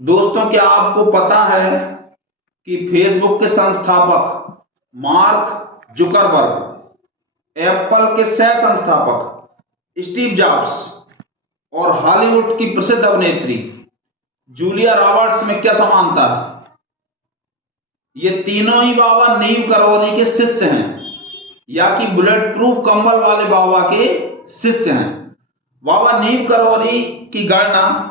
दोस्तों, क्या आपको पता है कि फेसबुक के संस्थापक मार्क जुकरबर्ग, एप्पल के सह संस्थापक स्टीव जॉब्स और हॉलीवुड की प्रसिद्ध अभिनेत्री जूलिया रॉबर्ट्स में क्या समानता है? ये तीनों ही बाबा नीव करौरी के शिष्य हैं, या कि बुलेट प्रूफ कंबल वाले बाबा के शिष्य हैं। बाबा नीव करौरी की गणना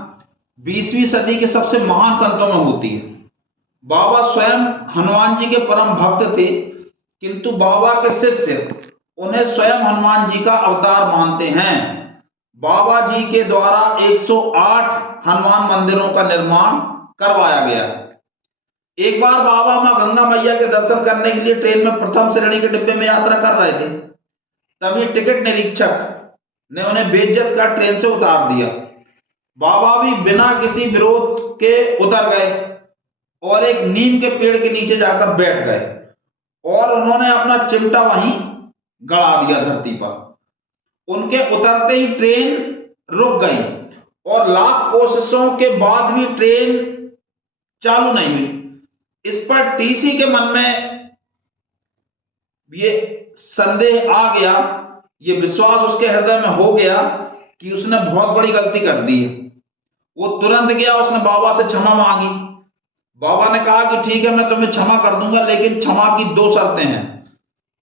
20वीं सदी के सबसे महान संतों में होती है। बाबा स्वयं हनुमान जी के परम भक्त थे, किंतु बाबा के शिष्य उन्हें स्वयं हनुमान जी का अवतार मानते हैं। बाबा जी के द्वारा 108 हनुमान मंदिरों का निर्माण करवाया गया। एक बार बाबा मां गंगा मैया के दर्शन करने के लिए ट्रेन में प्रथम श्रेणी के डिब्बे में यात्रा कर रहे थे। तभी टिकट निरीक्षक ने उन्हें बेइज्जत कर ट्रेन से उतार दिया। बाबा भी बिना किसी विरोध के उतर गए और एक नीम के पेड़ के नीचे जाकर बैठ गए और उन्होंने अपना चिमटा वहीं गड़ा दिया धरती पर। उनके उतरते ही ट्रेन रुक गई और लाख कोशिशों के बाद भी ट्रेन चालू नहीं हुई। इस पर टीसी के मन में ये संदेह आ गया, ये विश्वास उसके हृदय में हो गया कि उसने बहुत बड़ी गलती कर दी है। वो तुरंत गया, उसने बाबा से क्षमा मांगी। बाबा ने कहा कि ठीक है, मैं तुम्हें क्षमा कर दूंगा, लेकिन क्षमा की 2 शर्तें हैं।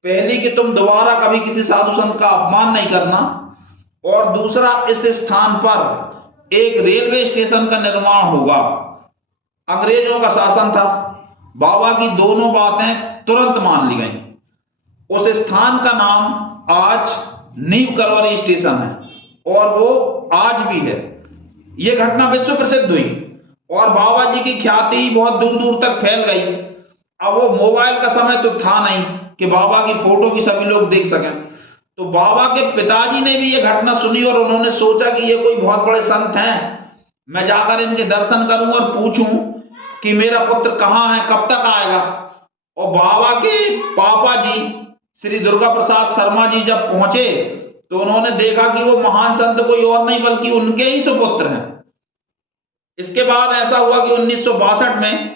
पहली कि तुम दोबारा कभी किसी साधु संत का अपमान नहीं करना, और दूसरा, इस स्थान पर एक रेलवे स्टेशन का निर्माण होगा। अंग्रेजों का शासन था। बाबा की दोनों बातें तुरंत मान ली गई। उस स्थान का नाम आज नीव करौरी स्टेशन है और वो आज भी है। यह घटना विश्व प्रसिद्ध हुई और बाबा जी की ख्याति बहुत दूर दूर तक फैल गई। अब वो मोबाइल का समय तो था नहीं कि बाबा की फोटो भी सभी लोग देख सकें। तो बाबा के पिताजी ने भी यह घटना सुनी और उन्होंने सोचा कि ये कोई बहुत बड़े संत हैं, मैं जाकर इनके दर्शन करूं और पूछूं कि मेरा पुत्र कहाँ है, कब तक आएगा। और बाबा के पापा जी श्री दुर्गा प्रसाद शर्मा जी जब पहुंचे तो उन्होंने देखा कि वो महान संत कोई और नहीं बल्कि उनके ही सुपुत्र हैं। इसके बाद ऐसा हुआ कि 1962 में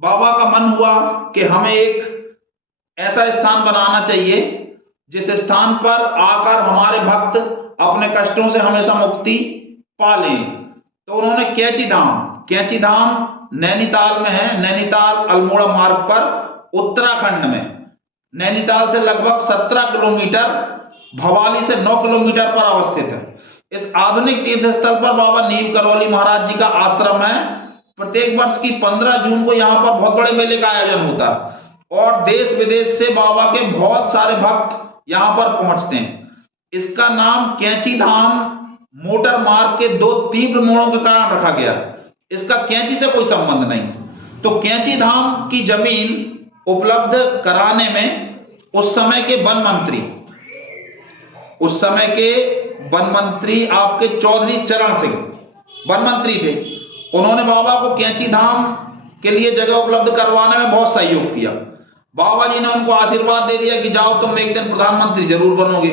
बाबा का मन हुआ कि हमें एक ऐसा स्थान बनाना चाहिए जिस स्थान पर आकर हमारे भक्त अपने कष्टों से हमेशा मुक्ति पा लें। तो उन्होंने कैंची धाम नैनीताल में है, नैनीताल अल्मोड़ा मार्ग पर उत्तराखंड में। नैनीताल से लगभग 17 किलोमीटर, भवाली से 9 किलोमीटर पर अवस्थित है। इस आधुनिक तीर्थ स्थल पर बाबा नीव करौली महाराज जी का आश्रम है। प्रत्येक वर्ष की 15 जून को यहाँ पर बहुत बड़े मेले का आयोजन होता है और देश विदेश से बाबा के बहुत सारे भक्त यहाँ पर पहुंचते हैं। इसका नाम कैंची धाम मोटर मार्ग के 2 तीव्र मोड़ों के कारण रखा गया। इसका कैंची से कोई संबंध नहीं। तो कैंची धाम की जमीन उपलब्ध कराने में उस समय के वन मंत्री आपके चौधरी चरण सिंह वन मंत्री थे। उन्होंने बाबा को कैंची धाम के लिए जगह उपलब्ध करवाने में बहुत सहयोग किया। बाबा जी ने उनको आशीर्वाद दे दिया कि जाओ, तुम एक दिन प्रधानमंत्री जरूर बनोगे।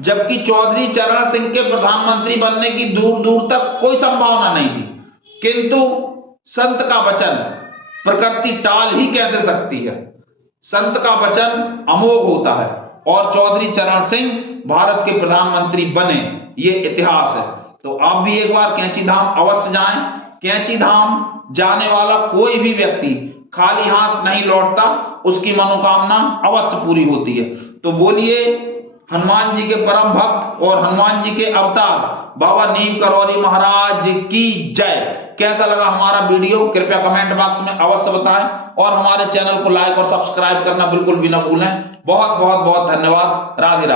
जबकि चौधरी चरण सिंह के प्रधानमंत्री बनने की दूर दूर तक कोई संभावना नहीं थी, किंतु संत का वचन प्रकृति टाल ही कैसे सकती है। संत का वचन अमोघ होता है और चौधरी चरण सिंह भारत के प्रधानमंत्री बने, ये इतिहास है। तो आप भी एक बार कैंची धाम अवश्य जाएं। कैंची धाम जाने वाला कोई भी व्यक्ति खाली हाथ नहीं लौटता, उसकी मनोकामना अवश्य पूरी होती है। तो बोलिए हनुमान जी के परम भक्त और हनुमान जी के अवतार बाबा नीव करौरी महाराज की जय। कैसा लगा हमारा वीडियो कृपया कमेंट बॉक्स में अवश्य बताएं और हमारे चैनल को लाइक और सब्सक्राइब करना बिल्कुल भी ना भूलें। बहुत बहुत बहुत धन्यवाद। राधे राधे।